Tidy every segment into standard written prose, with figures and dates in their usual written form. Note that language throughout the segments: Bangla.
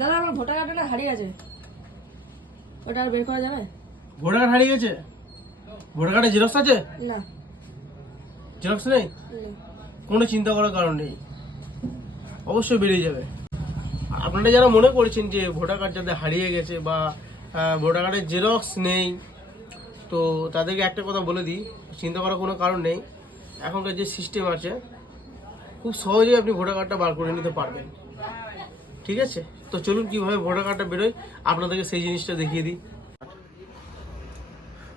দাদা আমার ভোটার কার্ডটা হারিয়ে গেছে, ওটা আর বের করা যাবে? ভোটার কার্ড হারিয়ে গেছে? ভোটার কার্ডে জেরক্স আছে? না। জেরক্স নেই? কোনো চিন্তা করার কারণ নেই, অবশ্যই বেরিয়ে যাবে। আপনারা যারা মনে করছেন যে ভোটার কার্ড যাদের হারিয়ে গেছে বা ভোটার কার্ডের জেরক্স নেই, তো তাদেরকে একটা কথা বলে দিই, চিন্তা করার কোনো কারণ নেই। এখনকার যে সিস্টেম আছে খুব সহজেই আপনি ভোটার কার্ডটা বার করে নিতে পারবেন, ঠিক আছে? তো চলুন কীভাবে ভোটার কার্ডটা বেরোয় আপনাদেরকে সেই জিনিসটা দেখিয়ে দিই।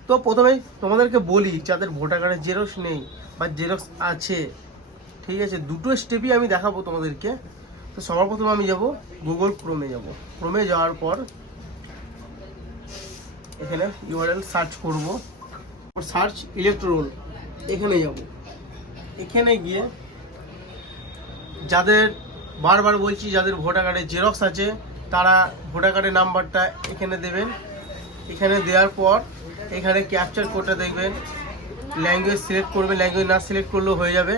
তো প্রথমেই তোমাদেরকে বলি, যাদের ভোটার কার্ডের জেরক্স নেই বা জেরক্স আছে, ঠিক আছে, দুটো স্টেপই আমি দেখাবো তোমাদেরকে। তো সবার প্রথমে আমি যাব গুগল ক্রোমে, ক্রোমে যাওয়ার পর এখানে ইউআরএল সার্চ করব, সার্চ ইলেকট্রোল, এখানে যাব। এখানে গিয়ে যাদের বারবার বলছি যাদের ভোটার কার্ডের জেরক্স আছে তারা ভোটার কার্ডের নাম্বারটা এখানে দেবেন। এখানে দেওয়ার পর এখানে ক্যাপচার কোডটা দেখবেন, ল্যাঙ্গুয়েজ সিলেক্ট করবেন, ল্যাঙ্গুয়েজ না সিলেক্ট করলেও হয়ে যাবে।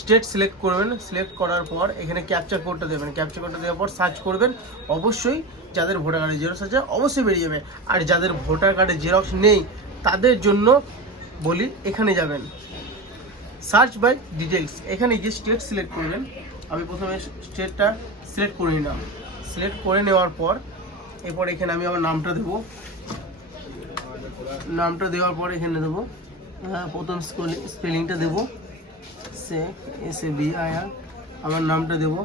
স্টেট সিলেক্ট করবেন, সিলেক্ট করার পর এখানে ক্যাপচার কোডটা দেবেন, ক্যাপচার কোডটা দেওয়ার পর সার্চ করবেন। অবশ্যই যাদের ভোটার কার্ডের জেরক্স আছে অবশ্যই বেরিয়ে যাবে। আর যাদের ভোটার কার্ডের জেরক্স নেই তাদের জন্য বলি এখানে যাবেন, সার্চ বাই ডিটেলস, এখানে গিয়ে স্টেট সিলেক্ট করবেন। আমি প্রথমে স্টেটটা সিলেক্ট করে নিলাম, সিলেক্ট করে নেওয়ার পর এরপর এখানে আমি আমার নামটা দেবো, নামটা দেওয়ার পর এখানে দেবো প্রথম স্পেলিংটা দেবো SABIR, আমার নামটা দেবো,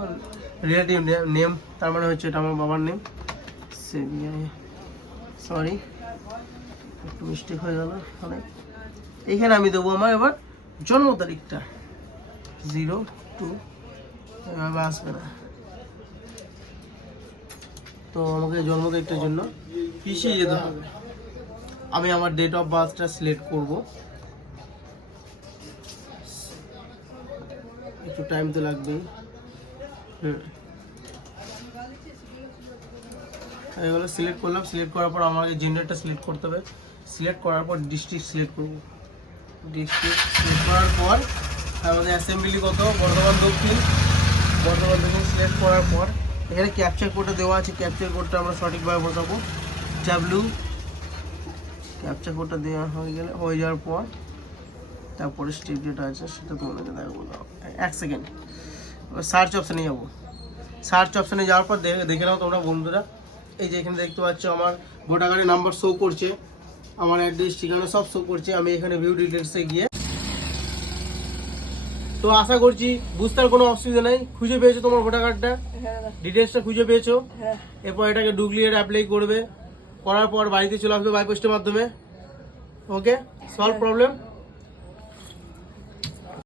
রিলেটিভ নেম তার মানে হচ্ছে এটা আমার বাবার নেম, সরি একটু মিস্টেক হয়ে গেল অনেক। এখানে আমি দেবো আমার এবার জন্ম তারিখটা 02, এভাবে আসবে না, তো আমাকে জন্ম তারিখটার জন্য পিছিয়ে যেতে হবে। আমি আমার ডেট অফ বার্থটা সিলেক্ট করব, একটু টাইম তো লাগবেই। এগুলো সিলেক্ট করলাম, সিলেক্ট করার পর আমাকে জেন্ডারটা সিলেক্ট করতে হবে, সিলেক্ট করার পর ডিস্ট্রিক্ট সিলেক্ট করব, ডিস্ট্রিক্ট সিলেক্ট করার পর আমাদের অ্যাসেম্বলি কত, বর্ধমান দক্ষিণ, বর্ধমান দক্ষিণ সিলেক্ট করার পর এখানে ক্যাপচার কোডটা দেওয়া আছে, ক্যাপচার কোডটা আমরা সঠিকভাবে বসাবো, ক্যাপচার কোডটা দেওয়া হয়ে যাওয়ার পর তারপরে স্টেপ যেটা আছে সেটা তোমাদেরকে দেখাবো। 1 সেকেন্ড, সার্চ অপশানে যাবো, সার্চ অপশানে যাওয়ার পর দেখে নাও তোমরা বন্ধুরা, এই যে এখানে দেখতে পাচ্ছ আমার ভোটার কার্ডের নাম্বার শো করছে, আমার অ্যাড্রেস ঠিকানা সব শো করছে। আমি এখানে ভিউ ডিটেলসে গিয়ে, তো আশা করছি বুঝতে আর কোনো অসুবিধা নেই। খুঁজে পেয়েছো তোমার ভোটার কার্ডটা, ডিটেলসটা খুঁজে পেয়েছো, এরপর এটাকে ডুপ্লিকেট অ্যাপ্লাই করবে, করার পর বাড়িতে চলে আসবে বাই পোস্টের মাধ্যমে। ওকে, সলভ প্রবলেম।